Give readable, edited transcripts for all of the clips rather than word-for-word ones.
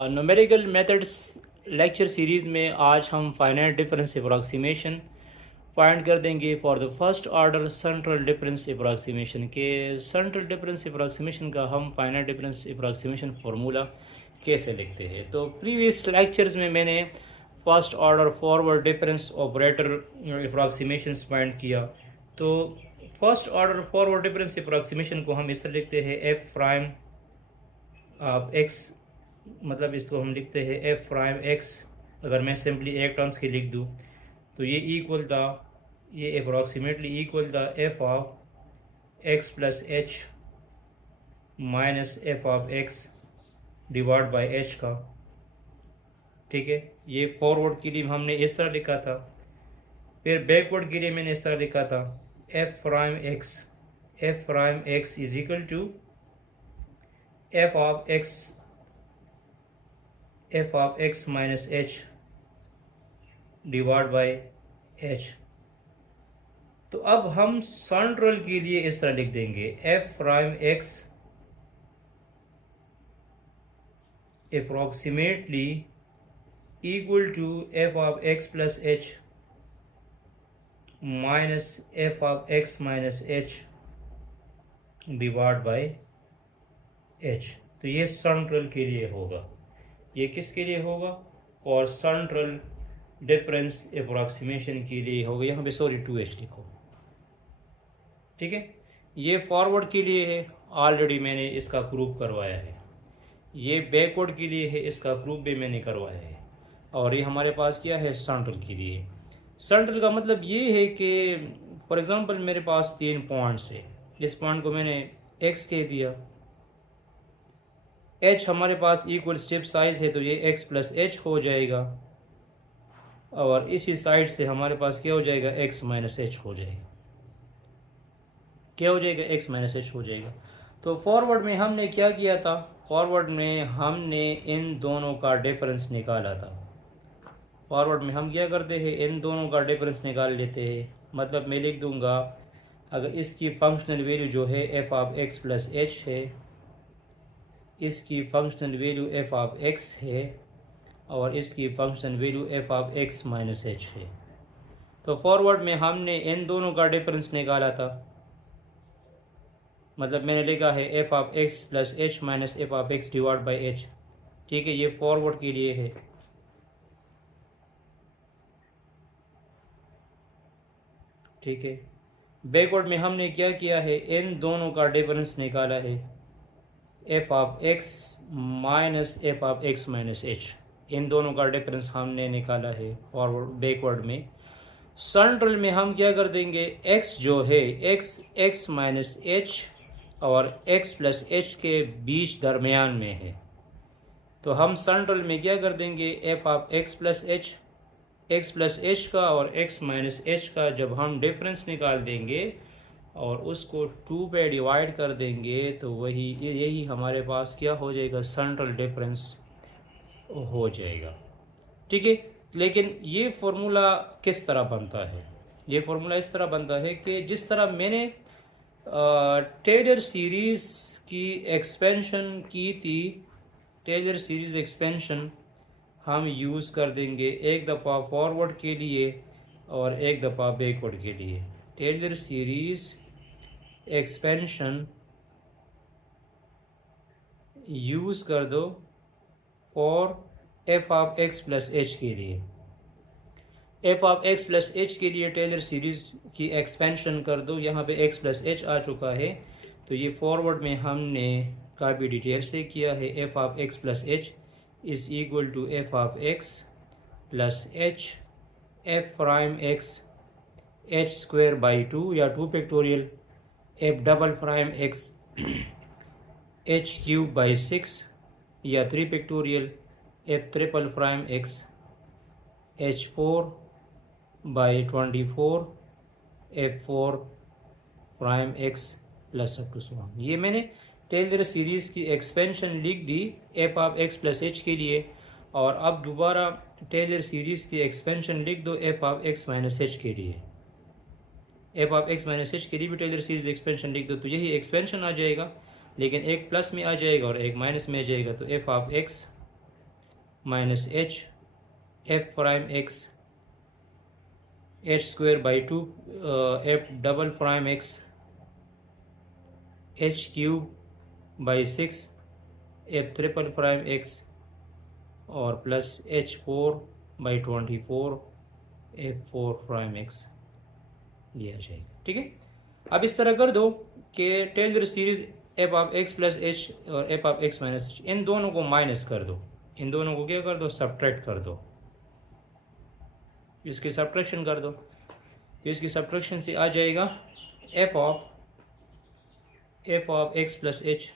Numerical methods lecture series में आज हम फाइनाइट डिफरेंस अप्रॉक्सीमेशन फाइंड कर देंगे for the first order central difference approximation के सेंट्रल डिफरेंस अप्रॉक्सीमेशन का हम फाइनाइट डिफरेंस अप्रॉक्सीमेशन फार्मूला कैसे लिखते हैं। तो प्रीवियस लेक्चर्स में मैंने first order forward difference operator approximation find किया। तो first order forward difference approximation को हम इस तरह लिखते हैं एफ प्राइम आप एक्स, मतलब इसको हम लिखते हैं एफ प्राइम एक्स। अगर मैं सिंपली एक टर्म्स की लिख दूँ तो ये इक्वल था, ये अप्रॉक्सीमेटली इक्वल था F of x plus h minus f of x divide by H का। ठीक है, ये फॉरवर्ड के लिए हमने इस तरह लिखा था। फिर बैकवर्ड के लिए मैंने इस तरह लिखा था f prime x is equal to f of x minus h divide by h. तो अब हम सेंट्रल के लिए इस तरह लिख देंगे f prime x approximately equal to f of x plus h minus f of x minus h divide by h. तो ये सेंट्रल के लिए होगा। ये किसके लिए होगा? और सेंट्रल डिफरेंस अप्रॉक्सीमेशन के लिए होगा। यहाँ पे सॉरी 2h लिखो। ठीक है, ये फॉरवर्ड के लिए है, ऑलरेडी मैंने इसका प्रूफ करवाया है। ये बैकवर्ड के लिए है, इसका प्रूफ भी मैंने करवाया है। और ये हमारे पास क्या है? सेंट्रल के लिए। सेंट्रल का मतलब ये है कि फॉर एग्जांपल मेरे पास 3 पॉइंट्स है, इस पॉइंट को मैंने x कह दिया, h हमारे पास इक्वल स्टेप साइज है तो ये x प्लस एच हो जाएगा, और इसी साइड से हमारे पास क्या हो जाएगा? x माइनस एच हो जाएगा। क्या हो जाएगा? x माइनस एच हो जाएगा। तो फॉरवर्ड में हमने क्या किया था? फॉरवर्ड में हमने इन दोनों का डिफरेंस निकाला था। फॉरवर्ड में हम क्या करते हैं? इन दोनों का डिफरेंस निकाल लेते हैं। मतलब मैं लिख दूंगा, अगर इसकी फंक्शनल वैल्यू जो है f of x plus H है, इसकी functional value F of x है, और इसकी function value F of x minus H है। तो फॉरवर्ड में हमने इन दोनों का डिफरेंस निकाला था। मतलब मैंने लिखा है f of x plus h minus f of x divide by H. ठीक है, ये फॉरवर्ड के लिए है। ठीक है, बैकवर्ड में हमने क्या किया है? इन दोनों का डिफरेंस निकाला है f of x minus f of x minus h. इन दोनों का डिफरेंस हमने निकाला है फॉरवर्ड बैकवर्ड में। सेंट्रल में हम क्या कर देंगे? x जो है x माइनस एच और x प्लस एच के बीच दरमियान में है, तो हम सेंट्रल में क्या कर देंगे? F of x plus H का और x माइनस एच का जब हम डिफरेंस निकाल देंगे और उसको 2 पे डिवाइड कर देंगे तो वही यही हमारे पास क्या हो जाएगा? सेंट्रल डिफरेंस हो जाएगा। ठीक है, लेकिन ये फार्मूला किस तरह बनता है? ये फार्मूला इस तरह बनता है कि जिस तरह मैंने टेलर सीरीज़ की एक्सपेंशन की थी, टेलर सीरीज़ एक्सपेंशन हम यूज़ कर देंगे एक दफ़ा फॉरवर्ड के लिए और एक दफ़ा बैकवर्ड के लिए। टेलर सीरीज़ एक्सपेंशन यूज़ कर दो for F of x plus h के लिए। F of x plus h के लिए टेलर सीरीज़ की एक्सपेंशन कर दो। यहाँ पे एक्स प्लस एच आ चुका है, तो ये फॉरवर्ड में हमने काफ़ी डिटेल से किया है। F of x plus h is equal to f of x plus h f prime x h square by 2 या 2 factorial f double prime x h cube by 6 या 3 factorial f triple prime x h 4 by 24 f 4 prime x plus up to so. ये मैंने Taylor series की expansion लिख दी f of x plus h के लिए, और अब दोबारा टेलर सीरीज़ की एक्सपेंशन लिख दो F of x minus h के लिए। F of x minus h के लिए भी टेलर सीरीज़ एक्सपेंशन लिख दो, तो यही एक्सपेंशन आ जाएगा, लेकिन एक प्लस में आ जाएगा और एक माइनस में आ जाएगा। तो f of x minus h f prime x h square by 2 f double prime x h cube by 6 f triple prime x और plus h 4/24 f 4 prime x ये आ जाएगा। ठीक है, अब इस तरह कर दो कि Taylor series f of x plus h और f of x minus h, इन दोनों को माइनस कर दो, इन दोनों को क्या कर दो, सब्ट्रैक्ट कर दो, इसकी सब्ट्रैक्शन कर दो। तो इसकी सब्ट्रैक्शन से आ जाएगा F of x plus h,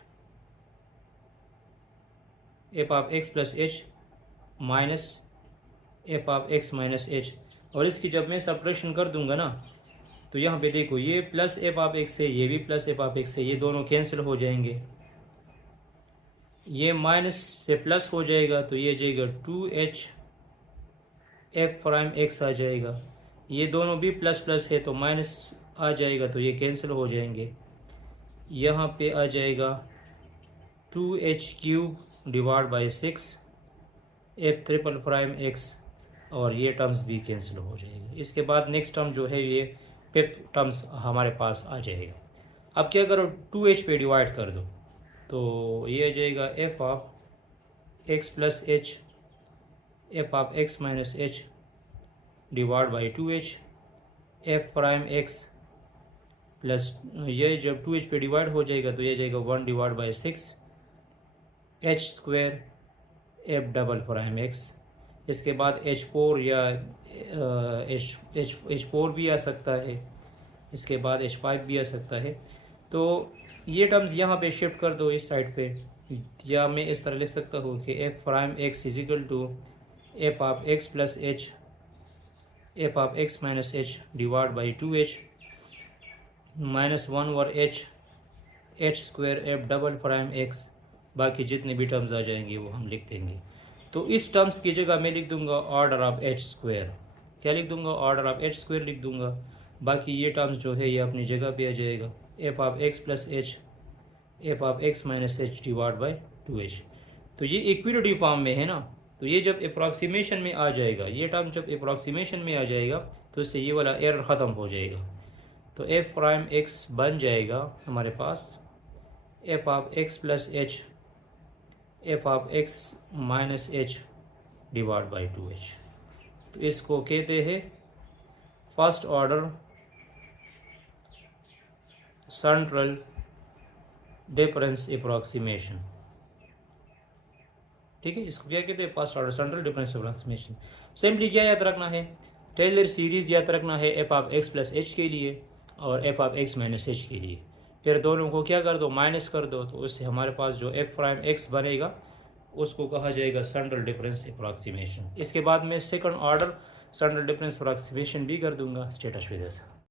f of x plus h minus f of x minus H. और इसकी जब मैं सब्ट्रैक्शन कर दूंगा ना, तो यहाँ पे देखो ये प्लस एफ ऑफ एक्स है, ये भी प्लस एफ ऑफ एक्स है, ये दोनों कैंसिल हो जाएंगे, ये माइनस से प्लस हो जाएगा तो ये जाएगा 2h एफ प्राइम एक्स आ जाएगा, ये दोनों भी प्लस प्लस है तो माइनस आ जाएगा तो ये कैंसिल हो जाएंगे, यहाँ पे आ जाएगा 2h cube divide by 6 f triple prime x और ये टर्म्स भी कैंसिल हो जाएगी। इसके बाद नेक्स्ट टर्म जो है ये पिप टर्म्स हमारे पास आ जाएगा। अब क्या करो, 2h पे डिवाइड कर दो तो ये आ जाएगा F of x plus h f of x minus h divide by 2h F prime x plus ये जब 2h पे डिवाइड हो जाएगा तो ये जाएगा 1 divide by 6 H square f double prime x. इसके बाद h4 या h4 भी आ सकता है, इसके बाद h5 भी आ सकता है। तो ये टर्म्स यहाँ पे शिफ्ट कर दो इस साइड पे, या मैं इस तरह लिख सकता हूँ कि f prime x is equal to f of x plus h f of x minus h divide by 2h minus 1 over h square f double prime x. बाकी जितने भी टर्म्स आ जाएंगे वो हम लिख देंगे। तो इस टर्म्स की जगह मैं लिख दूंगा ऑर्डर ऑफ एच स्क्वायर, क्या लिख दूंगा, ऑर्डर ऑफ एच स्क्वायर लिख दूंगा। बाकी ये टर्म्स जो है ये अपनी जगह पे आ जाएगा, F of x plus h f of x minus h divide by 2h। तो ये इक्विलिटी फॉर्म में है ना, तो ये जब अप्रॉक्सीमेशन में आ जाएगा, ये टर्म जब अप्रॉक्सीमेशन में आ जाएगा तो इससे ये वाला एरर ख़त्म हो जाएगा। तो एफ प्राइम एक्स बन जाएगा हमारे पास f of x plus h f of x minus h divide by 2h। तो इसको कहते हैं first order central difference approximation. ठीक है, इसको क्या कहते हैं, first order central difference approximation. Simply क्या याद रखना है, टेलर सीरीज याद रखना है f of x plus h के लिए और f of x minus h के लिए, फिर दोनों को क्या कर दो, माइनस कर दो, तो उससे हमारे पास जो एफ प्राइम एक्स बनेगा उसको कहा जाएगा सेंट्रल डिफरेंस अप्रॉक्सीमेशन। इसके बाद मैं second order central difference approximation भी कर दूंगा। Status with